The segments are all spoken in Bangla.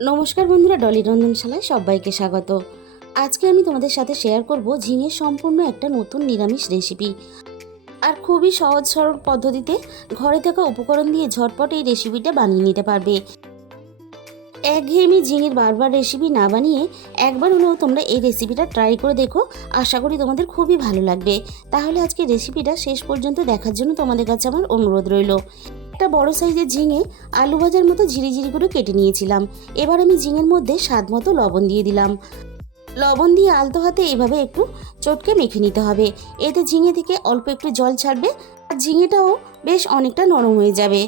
নমস্কার বন্ধুরা, ডলি রন্ধনশালায় সবাইকে স্বাগত। আজকে আমি তোমাদের সাথে শেয়ার করব ঝিঙের সম্পূর্ণ একটা নতুন নিরামিষ রেসিপি। আর খুবই সহজ সরল পদ্ধতিতে ঘরে থাকা উপকরণ দিয়ে ঝটপট এই রেসিপিটা বানিয়ে নিতে পারবে। একঘেয়েমি ঝিঙের বারবার রেসিপি না বানিয়ে একবার হলেও তোমরা এই রেসিপিটা ট্রাই করে দেখো। আশা করি তোমাদের খুবই ভালো লাগবে। তাহলে আজকে রেসিপিটা শেষ পর্যন্ত দেখার জন্য তোমাদের কাছে আমার অনুরোধ রইল। একটা বড় সাইজের ঝিঙে আলু ভাজার মতো ঝিরিঝিরি করে কেটে নিয়েছিলাম। এবার আমি ঝিঙের মধ্যে স্বাদ মতো লবণ দিয়ে দিলাম। লবণ দিয়ে আলতো হাতে এভাবে একটু চটকে মেখে নিতে হবে। এতে ঝিঙে থেকে অল্প একটু জল ছাড়বে আর ঝিঙেটাও বেশ অনেকটা নরম হয়ে যাবে।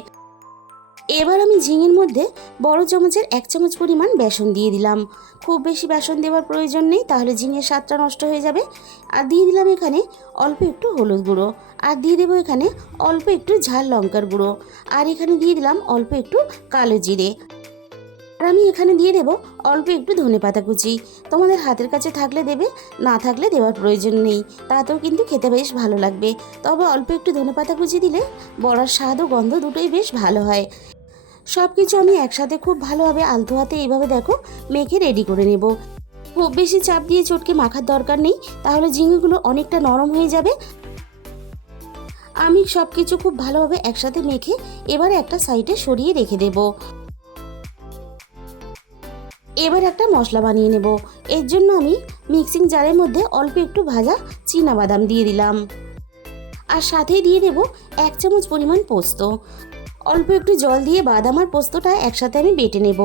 এবার আমি ঝিঙের মধ্যে বড় চামচের 1 চামচ পরিমাণ বেসন দিয়ে দিলাম। খুব বেশি বেসন দেওয়ার প্রয়োজন নেই, তাহলে ঝিঙের স্বাদটা নষ্ট হয়ে যাবে। আর দিয়ে দিলাম এখানে অল্প একটু হলুদ গুঁড়ো, আর দিয়ে দেবো এখানে অল্প একটু ঝাল লঙ্কার গুঁড়ো, আর এখানে দিয়ে দিলাম অল্প একটু কালো জিরে। আর আমি এখানে দিয়ে দেবো অল্প একটু ধনেপাতা কুচি। তোমাদের হাতের কাছে থাকলে দেবে, না থাকলে দেওয়ার প্রয়োজন নেই, তাতেও কিন্তু খেতে বেশ ভালো লাগবে। তবে অল্প একটু ধনেপাতা কুচি দিলে বড়ার স্বাদ ও গন্ধ দুটোই বেশ ভালো হয়। সব কিছু আমি একসাথে খুব ভালোভাবে আলতো হাতে এইভাবে দেখো মেখে রেডি করে নেব। খুব বেশি চাপ দিয়ে চটকে মাখার দরকার নেই, তাহলে ঝিঙেগুলো অনেকটা নরম হয়ে যাবে। আমি সব কিছু খুব ভালোভাবে একসাথে মেখে এবার একটা সাইডে সরিয়ে রেখে দেব। এবার একটা মশলা বানিয়ে নেব। এর জন্য আমি মিক্সিং জারের মধ্যে অল্প একটু ভাজা চীনা বাদাম দিয়ে দিলাম, আর সাথেই দিয়ে দেব 1 চামচ পরিমাণ পোস্ত। অল্প একটু জল দিয়ে বাদাম আর পোস্তটা একসাথে আমি বেটে নেব।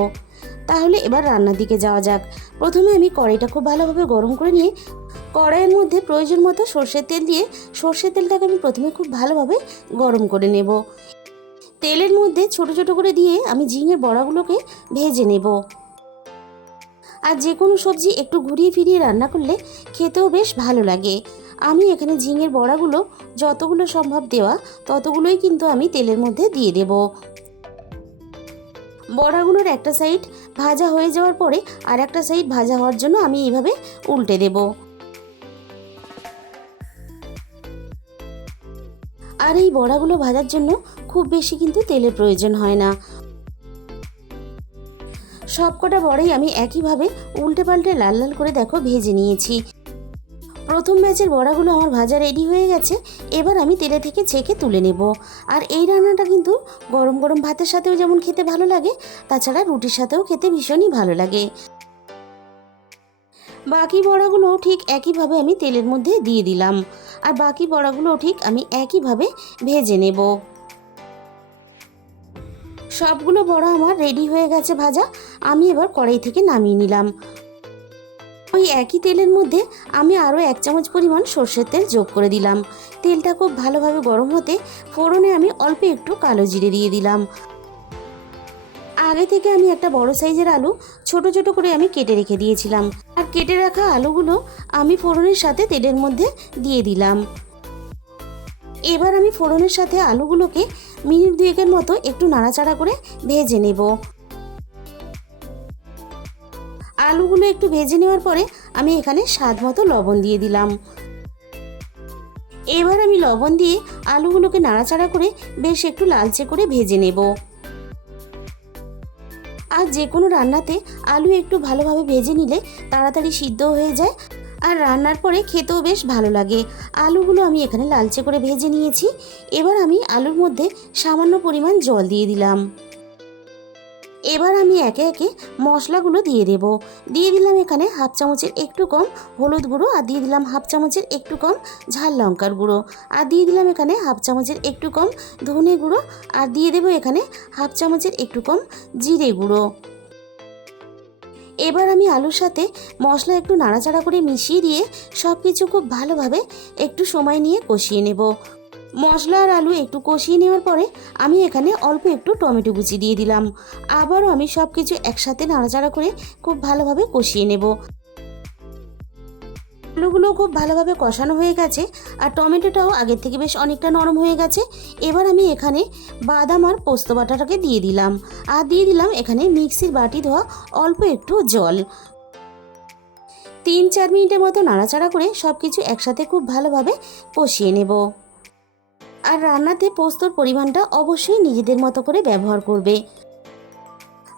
তাহলে এবার রান্নার দিকে যাওয়া যাক। প্রথমে আমি কড়াইটা খুব ভালোভাবে গরম করে নিয়ে কড়াইয়ের মধ্যে প্রয়োজন মতো সর্ষের তেল দিয়ে সর্ষের তেলটাকে আমি প্রথমে খুব ভালোভাবে গরম করে নেব। তেলের মধ্যে ছোট ছোট করে দিয়ে আমি ঝিঙের বড়াগুলোকে ভেজে নেব। আর যে কোনো সবজি একটু ঘুরিয়ে ফিরিয়ে রান্না করলে খেতেও বেশ ভালো লাগে। আমি এখানে ঝিঙের বড়াগুলো যতগুলো সম্ভব দেওয়া ততগুলোই কিন্তু আমি তেলের মধ্যে দিয়ে দেব। বড়াগুলোর একটা সাইড ভাজা হয়ে যাওয়ার পরে আর একটা সাইড ভাজা হওয়ার জন্য আমি এইভাবে উল্টে দেব। আর এই বড়াগুলো ভাজার জন্য খুব বেশি কিন্তু তেলের প্রয়োজন হয় না। সবকটা বড়াই আমি একইভাবে উল্টে পাল্টে লাল লাল করে দেখো ভেজে নিয়েছি। প্রথম ব্যাচের বড়াগুলো আমার ভাজা রেডি হয়ে গেছে। এবার আমি তেলে থেকে ছেঁকে তুলে নেব। আর এই রান্নাটা কিন্তু গরম গরম ভাতের সাথেও যেমন খেতে ভালো লাগে, তাছাড়া রুটির সাথেও খেতে ভীষণই ভালো লাগে। বাকি বড়াগুলো ঠিক একইভাবে আমি তেলের মধ্যে দিয়ে দিলাম, আর বাকি বড়াগুলো ঠিক আমি একইভাবে ভেজে নেব। সবগুলো বড়া আমার রেডি হয়ে গেছে ভাজা। আমি এবার কড়াই থেকে নামিয়ে নিলাম। ওই একই তেলের মধ্যে আমি আরও 1 চামচ পরিমাণ সর্ষের তেল যোগ করে দিলাম। তেলটা খুব ভালোভাবে গরম হতে ফোড়নে আমি অল্প একটু কালো জিরে দিয়ে দিলাম। আগে থেকে আমি একটা বড় সাইজের আলু ছোট ছোট করে আমি কেটে রেখে দিয়েছিলাম, আর কেটে রাখা আলুগুলো আমি ফোড়নের সাথে তেলের মধ্যে দিয়ে দিলাম। এবার আমি ফোড়নের সাথে আলুগুলোকে মিনিট 2 মতো একটু নাড়াচাড়া করে ভেজে নেব। আলুগুলো একটু ভেজে নেওয়ার পরে আমি এখানে স্বাদ মতো লবণ দিয়ে দিলাম। এবার আমি লবণ দিয়ে আলুগুলোকে নাড়াচাড়া করে বেশ একটু লালচে করে ভেজে নেব। আর যে কোনো রান্নাতে আলু একটু ভালোভাবে ভেজে নিলে তাড়াতাড়ি সিদ্ধ হয়ে যায়, আর রান্নার পরে খেতেও বেশ ভালো লাগে। আলুগুলো আমি এখানে লালচে করে ভেজে নিয়েছি। এবার আমি আলুর মধ্যে সামান্য পরিমাণ জল দিয়ে দিলাম। এবার আমি একে একে মশলাগুলো দিয়ে দেব। দিয়ে দিলাম এখানে 1/2 চামচের একটু কম হলুদ গুঁড়ো, আর দিয়ে দিলাম 1/2 চামচের একটু কম ঝাল লঙ্কার গুঁড়ো, আর দিয়ে দিলাম এখানে 1/2 চামচের একটু কম ধনে গুঁড়ো, আর দিয়ে দেবো এখানে 1/2 চামচের একটু কম জিরে গুঁড়ো। এবার আমি আলুর সাথে মশলা একটু নাড়াচাড়া করে মিশিয়ে দিয়ে সব কিছু খুব ভালোভাবে একটু সময় নিয়ে কষিয়ে নেব। মশলা আর আলু একটু কষিয়ে নেওয়ার পরে আমি এখানে অল্প একটু টমেটো কুচি দিয়ে দিলাম। আবারও আমি সব কিছু একসাথে নাড়াচাড়া করে খুব ভালোভাবে কষিয়ে নেব। আলুগুলো খুব ভালোভাবে কষানো হয়ে গেছে, আর টমেটোটাও আগের থেকে বেশ অনেকটা নরম হয়ে গেছে। এবার আমি এখানে বাদাম আর পোস্ত বাটাটাকে দিয়ে দিলাম, আর দিয়ে দিলাম এখানে মিক্সির বাটি ধোয়া অল্প একটু জল। 3-4 মিনিটের মতো নাড়াচাড়া করে সব কিছু একসাথে খুব ভালোভাবে কষিয়ে নেব। আর রান্নাতে পোস্তর পরিমাণটা অবশ্যই নিজেদের মতো করে ব্যবহার করবে।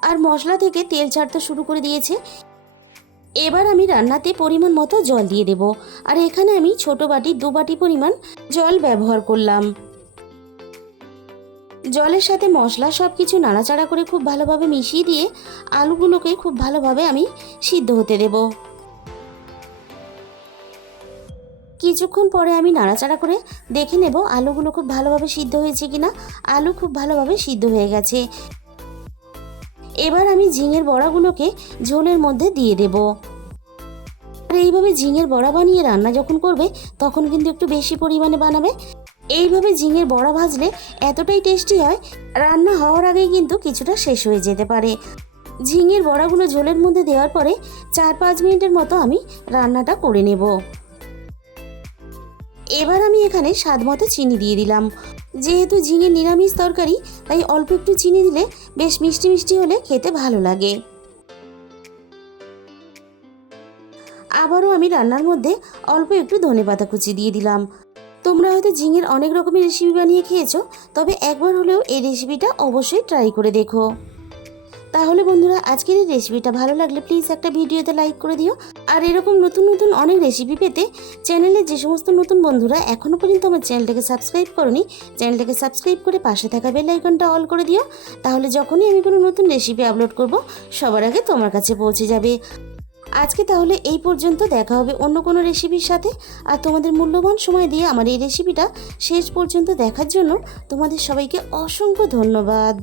আর মশলা থেকে তেল ছাড়তে শুরু করে দিয়েছে। এবার আমি রান্নাতে পরিমাণ মতো জল দিয়ে দেব। আর এখানে আমি ছোট বাটি 2 বাটি পরিমাণ জল ব্যবহার করলাম। জলের সাথে মশলা সব কিছু নাড়াচাড়া করে খুব ভালোভাবে মিশিয়ে দিয়ে আলুগুলোকে খুব ভালোভাবে আমি সিদ্ধ হতে দেব। কিছুক্ষণ পরে আমি নাড়াচাড়া করে দেখে নেব আলুগুলো খুব ভালোভাবে সিদ্ধ হয়েছে কিনা। আলু খুব ভালোভাবে সিদ্ধ হয়ে গেছে। এবার আমি ঝিঙের বড়াগুলোকে ঝোলের মধ্যে দিয়ে দেব। আর এইভাবে ঝিঙের বড়া বানিয়ে রান্না যখন করবে তখন কিন্তু একটু বেশি পরিমাণে বানাবে। এইভাবে ঝিঙের বড়া ভাজলে এতটাই টেস্টি হয়, রান্না হওয়ার আগেই কিন্তু কিছুটা শেষ হয়ে যেতে পারে। ঝিঙের বড়াগুলো ঝোলের মধ্যে দেওয়ার পরে 4-5 মিনিটের মতো আমি রান্নাটা করে নেব। এবার আমি এখানে স্বাদ মতো চিনি দিয়ে দিলাম। যেহেতু ঝিঙের নিরামিষ তরকারি, তাই অল্প একটু চিনি দিলে বেশ মিষ্টি মিষ্টি হলে খেতে ভালো লাগে। আবারও আমি রান্নার মধ্যে অল্প একটু ধনেপাতা কুচি দিয়ে দিলাম। তোমরা হয়তো ঝিঙের অনেক রকমের রেসিপি বানিয়ে খেয়েছো, তবে একবার হলেও এই রেসিপিটা অবশ্যই ট্রাই করে দেখো। তাহলে বন্ধুরা, আজকের এই রেসিপিটা ভালো লাগলে প্লিজ একটা ভিডিওতে লাইক করে দিও। আর এরকম নতুন নতুন অনেক রেসিপি পেতে চ্যানেলে যে সমস্ত নতুন বন্ধুরা এখনও পর্যন্ত আমার চ্যানেলটাকে সাবস্ক্রাইব করোনি, চ্যানেলটাকে সাবস্ক্রাইব করে পাশে থাকা বেল আইকনটা অল করে দিও। তাহলে যখনই আমি কোনো নতুন রেসিপি আপলোড করব সবার আগে তোমার কাছে পৌঁছে যাবে। আজকে তাহলে এই পর্যন্ত, দেখা হবে অন্য কোনো রেসিপির সাথে। আর তোমাদের মূল্যবান সময় দিয়ে আমার এই রেসিপিটা শেষ পর্যন্ত দেখার জন্য তোমাদের সবাইকে অসংখ্য ধন্যবাদ।